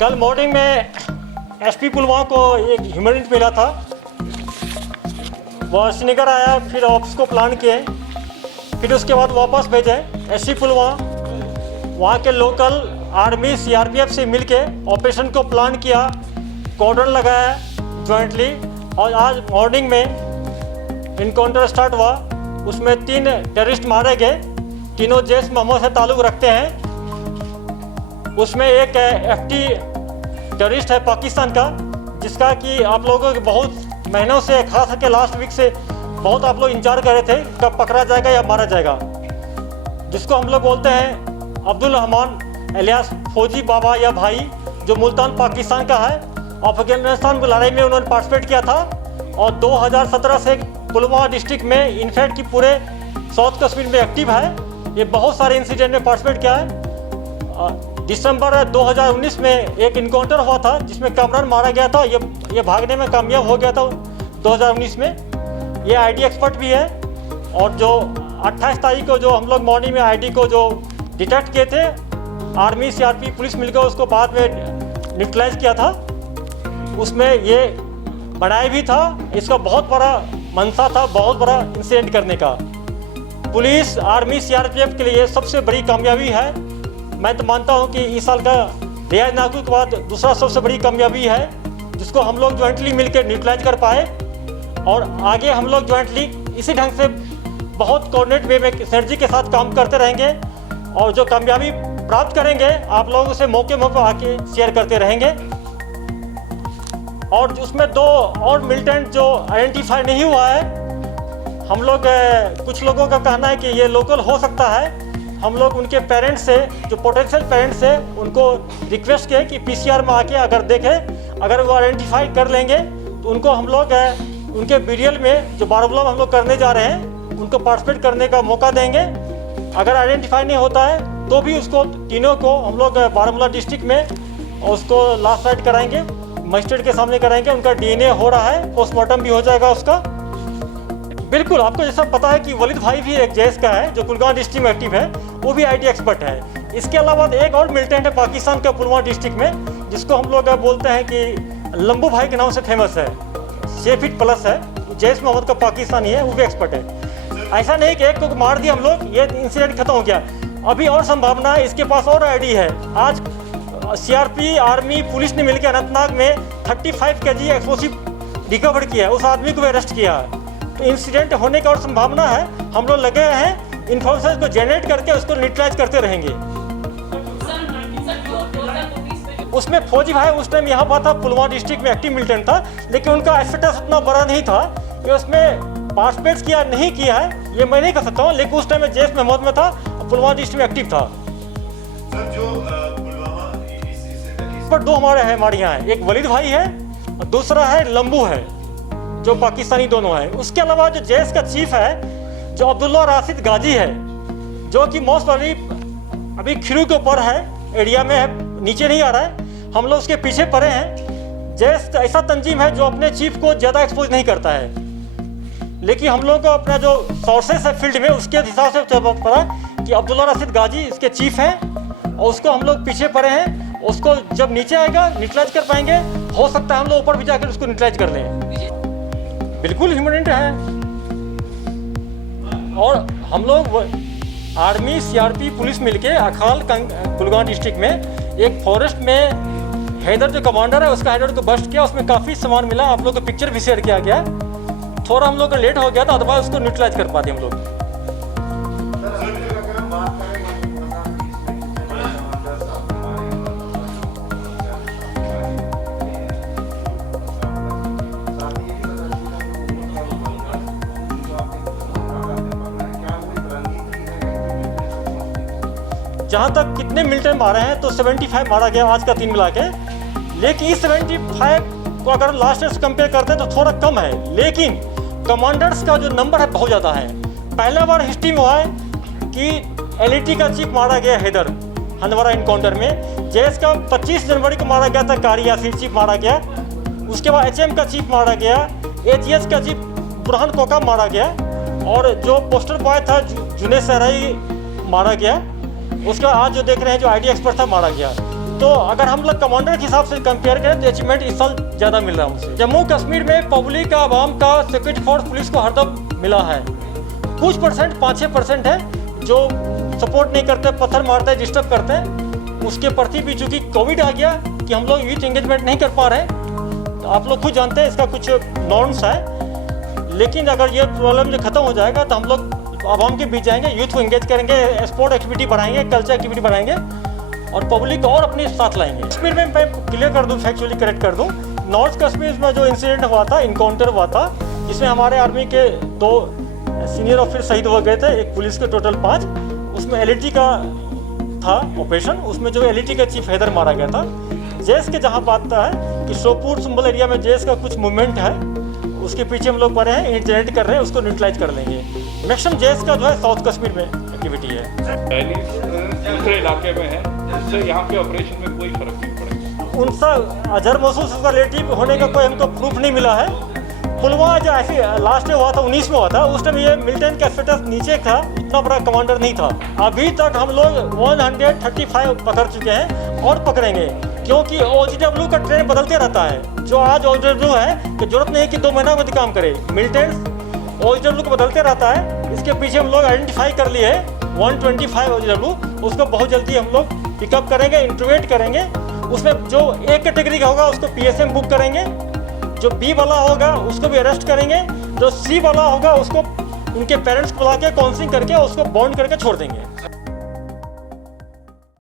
कल मॉर्निंग में एसपी पुलवामा को एक ह्यूमन मिला था। वह श्रीनगर आया, फिर ऑफिस को प्लान किए, फिर उसके बाद वापस भेजे एसपी पुलवामा। वहाँ के लोकल आर्मी सीआरपीएफ से मिलके ऑपरेशन को प्लान किया, कॉर्डन लगाया जॉइंटली, और आज मॉर्निंग में इनकाउंटर स्टार्ट हुआ। उसमें 3 टेररिस्ट मारे गए, तीनों जैश मोहम्मद से ताल्लुक़ रखते हैं। उसमें एक एफटी टेररिस्ट है पाकिस्तान का, जिसका कि आप लोगों के बहुत महीनों से, खास करके लास्ट वीक से बहुत आप लोग इंतजार कर रहे थे कब पकड़ा जाएगा या मारा जाएगा, जिसको हम लोग बोलते हैं अब्दुल रहमान एलियास फौजी बाबा या भाई, जो मुल्तान पाकिस्तान का है। अफगानिस्तान की लड़ाई में उन्होंने पार्टिसिपेट किया था और 2017 से पुलवामा डिस्ट्रिक्ट में, इनफैक्ट कि पूरे साउथ कश्मीर में एक्टिव है। ये बहुत सारे इंसिडेंट में पार्टिसिपेट किया है। दिसंबर 2019 में एक इनकाउंटर हुआ था जिसमें कामरान मारा गया था। ये भागने में कामयाब हो गया था 2019 में। ये आईडी एक्सपर्ट भी है। और जो 28 तारीख को जो हम लोग मॉर्निंग में आईडी को जो डिटेक्ट किए थे, आर्मी सीआरपी पुलिस मिलकर उसको बाद में न्यूट्रलाइज किया था। उसमें ये बढ़ाई भी था, इसका बहुत बड़ा मंशा था, बहुत बड़ा इंसिडेंट करने का। पुलिस आर्मी सीआरपीएफ के लिए सबसे बड़ी कामयाबी है। मैं तो मानता हूं कि इस साल का रियाज नाकू के बाद दूसरा सबसे बड़ी कामयाबी है, जिसको हम लोग ज्वाइंटली मिलकर न्यूट्रलाइज कर पाए। और आगे हम लोग ज्वाइंटली इसी ढंग से बहुत कोऑर्डिनेट वे में सिनर्जी के साथ काम करते रहेंगे, और जो कामयाबी प्राप्त करेंगे आप लोगों से मौके पर आके शेयर करते रहेंगे। और उसमें 2 और मिलिटेंट जो आइडेंटिफाई नहीं हुआ है, हम लोग कुछ लोगों का कहना है कि ये लोकल हो सकता है। हम लोग उनके पेरेंट्स से, जो पोटेंशियल पेरेंट्स से, उनको रिक्वेस्ट किए कि पीसीआर में आके अगर देखें, अगर वो आइडेंटिफाई कर लेंगे तो उनको हम लोग उनके बीरियल में जो बारामूला में हम लोग करने जा रहे हैं, उनको पार्टिसिपेट करने का मौका देंगे। अगर आइडेंटिफाई नहीं होता है तो भी उसको तीनों को हम लोग बारामूला डिस्ट्रिक्ट में उसको लास्ट राइट कराएंगे, मजिस्ट्रेट के सामने कराएंगे। उनका डीएनए हो रहा है, पोस्टमार्टम भी हो जाएगा उसका। बिल्कुल, आपको जैसा पता है कि वलीद भाई भी एक जैश का है जो कुलगाम डिस्ट्रिक्ट में एक्टिव है, वो भी आईटी एक्सपर्ट है। इसके अलावा एक और मिलिटेंट है पाकिस्तान का पुलवामा डिस्ट्रिक्ट में, जिसको हम लोग बोलते हैं कि लंबू भाई के नाम से फेमस है, 6 फीट प्लस है, जैश मोहम्मद का पाकिस्तानी है, वो भी एक्सपर्ट है। ऐसा नहीं कि एक को मार दिया हम लोग, ये इंसिडेंट खत्म हो गया। अभी और संभावना है, इसके पास और आईडी है। आज सीआरपी, आर्मी, पुलिस ने मिलकर अनंतनाग में 35 kg एक्सप्लोसिव रिकवर किया है, उस आदमी को भी अरेस्ट किया है। तो इंसिडेंट होने का और संभावना है। हम लोग लगे हैं इन्फॉर्मेशन को जनरेट करके उसको न्यूट्रलाइज करते रहेंगे। उसमें फौजी भाई उस टाइम यहाँ पर था, पुलवामा डिस्ट्रिक्ट में एक्टिव मिलिटेंट था, लेकिन उनका स्टेटस उतना बड़ा नहीं था कि उसमें पार्टिसिपेट किया नहीं किया है, ये मैं नहीं कह सकता हूँ। लेकिन उस टाइम में जैश मोहम्मद में था, पुलवामा डिस्ट्रिक्ट में एक्टिव था। सर, जो पुलवामा पर 2 हमारे यहाँ है, एक वलीद भाई है और दूसरा है लंबू है, जो पाकिस्तानी दोनों है। उसके अलावा जो जैश का चीफ है, जो अब्दुल्ला राशिद गाजी है, जो कि मोस्ट प्रोबेबली अभी खिरू के ऊपर है, एरिया में है, नीचे नहीं आ रहा है। हम लोग उसके पीछे पड़े हैं। जैश ऐसा तंजीम है जो अपने चीफ को ज़्यादा एक्सपोज नहीं करता है, लेकिन हम लोग को अपना जो सोर्सेस है फील्ड में, उसके हिसाब से पता कि अब्दुल्ला राशिद गाजी इसके चीफ हैं, और उसको हम लोग पीछे पड़े हैं। उसको जब नीचे आएगा न्यूट्रलाइज कर पाएंगे। हो सकता है हम लोग ऊपर भी जाकर उसको न्यूट्रलाइज कर लें। बिल्कुल ह्यूमन है। और हम लोग आर्मी, सीआरपी, पुलिस मिलके अखाल कुलगाम डिस्ट्रिक्ट में एक फॉरेस्ट में हैदर जो कमांडर है, उसका हैदर को बस्ट किया। उसमें काफ़ी सामान मिला, आप लोग को पिक्चर भी शेयर किया गया। थोड़ा हम लोग का लेट हो गया था, अदरवाइज उसको न्यूट्रलाइज कर पाते हम लोग। जहाँ तक कितने मिलिटेंट मारे हैं तो 75 मारा गया आज का 3 मिला के। लेकिन इस 75 को अगर लास्ट ईयर से कंपेयर करते हैं तो थोड़ा कम है, लेकिन कमांडर्स का जो नंबर है बहुत ज़्यादा है। पहला बार हिस्ट्री में हुआ है कि एलईटी का चीफ मारा गया हैदर हंदवारा इनकाउंटर में। जैश का 25 जनवरी को मारा गया था, कारी यासीर चीफ मारा गया। उसके बाद एचएम का चीफ मारा गया, एजीएस का चीफ बुरहान कोका मारा गया, और जो पोस्टर बॉय था जुनेद सहराई मारा गया। उसका आज जो देख रहे हैं जो आईडी एक्सपर्ट था मारा गया। तो अगर हम लोग कमांडर के हिसाब से कंपेयर करें तो अचीवमेंट इस साल ज़्यादा मिल रहा है हमसे। जम्मू कश्मीर में पब्लिक का, आवाम का सिक्योरिटी फोर्स, पुलिस को हरदम मिला है। कुछ परसेंट 5-6% है जो सपोर्ट नहीं करते, पत्थर मारते हैं, डिस्टर्ब करते हैं। उसके प्रति भी चूँकि कोविड आ गया कि हम लोग यूथ एंगेजमेंट नहीं कर पा रहे, तो आप लोग खुद जानते हैं इसका कुछ नॉर्म्स है। लेकिन अगर ये प्रॉब्लम जो खत्म हो जाएगा तो हम लोग आवाम के बीच जाएंगे, यूथ को एंगेज करेंगे, स्पोर्ट एक्टिविटी बढ़ाएंगे, कल्चर एक्टिविटी बढ़ाएंगे और पब्लिक और अपने साथ लाएंगे। कश्मीर में मैं क्लियर कर दूं, फैक्चुअली करेक्ट कर दूं, नॉर्थ कश्मीर में जो इंसिडेंट हुआ था, इनकाउंटर हुआ था, इसमें हमारे आर्मी के 2 सीनियर ऑफिसर शहीद हो गए थे, एक पुलिस के टोटल 5। उसमें LAT का था ऑपरेशन, उसमें जो LAT का चीफ हैदर मारा गया था। जैश के जहाँ बात है कि सोपूर सुंबल एरिया में जैश का कुछ मूवमेंट है, उसके पीछे हम लोग पड़े हैं, इंटरनेट कर रहे हैं, उसको न्यूट्रलाइज कर लेंगे। मैक्सिमम जैश का जो है साउथ कश्मीर में एक्टिविटी है। पहले दूसरे इलाके में है, इससे यहाँ के ऑपरेशन में कोई फर्क नहीं पड़ेगा। उनसा अजहर महसूस उसका रिलेटिव होने का कोई हमको प्रूफ नहीं मिला है। पुलवामा जो ऐसे लास्ट में हुआ था, 19 में हुआ था, उस टाइम ये मिलिटेंट का स्टेटस नीचे था, इतना बड़ा कमांडर नहीं था। अभी तक हम लोग 135 पकड़ चुके हैं और पकड़ेंगे, क्योंकि OGW का ट्रेंड बदलते रहता है। जो आज OGW है कि जरूरत नहीं है कि 2 महीना में काम करे, मिलिटेंट्स OGW को बदलते रहता है। इसके पीछे हम लोग आइडेंटिफाई कर लिए हैं 125 OGW, उसको बहुत जल्दी हम लोग पिकअप करेंगे, इंट्रोवेट करेंगे। उसमें जो A कैटेगरी का होगा उसको PSM बुक करेंगे, जो B वाला होगा उसको भी अरेस्ट करेंगे, जो C वाला होगा उसको उनके पेरेंट्स को बुला के काउंसलिंग करके उसको बॉन्ड करके छोड़ देंगे।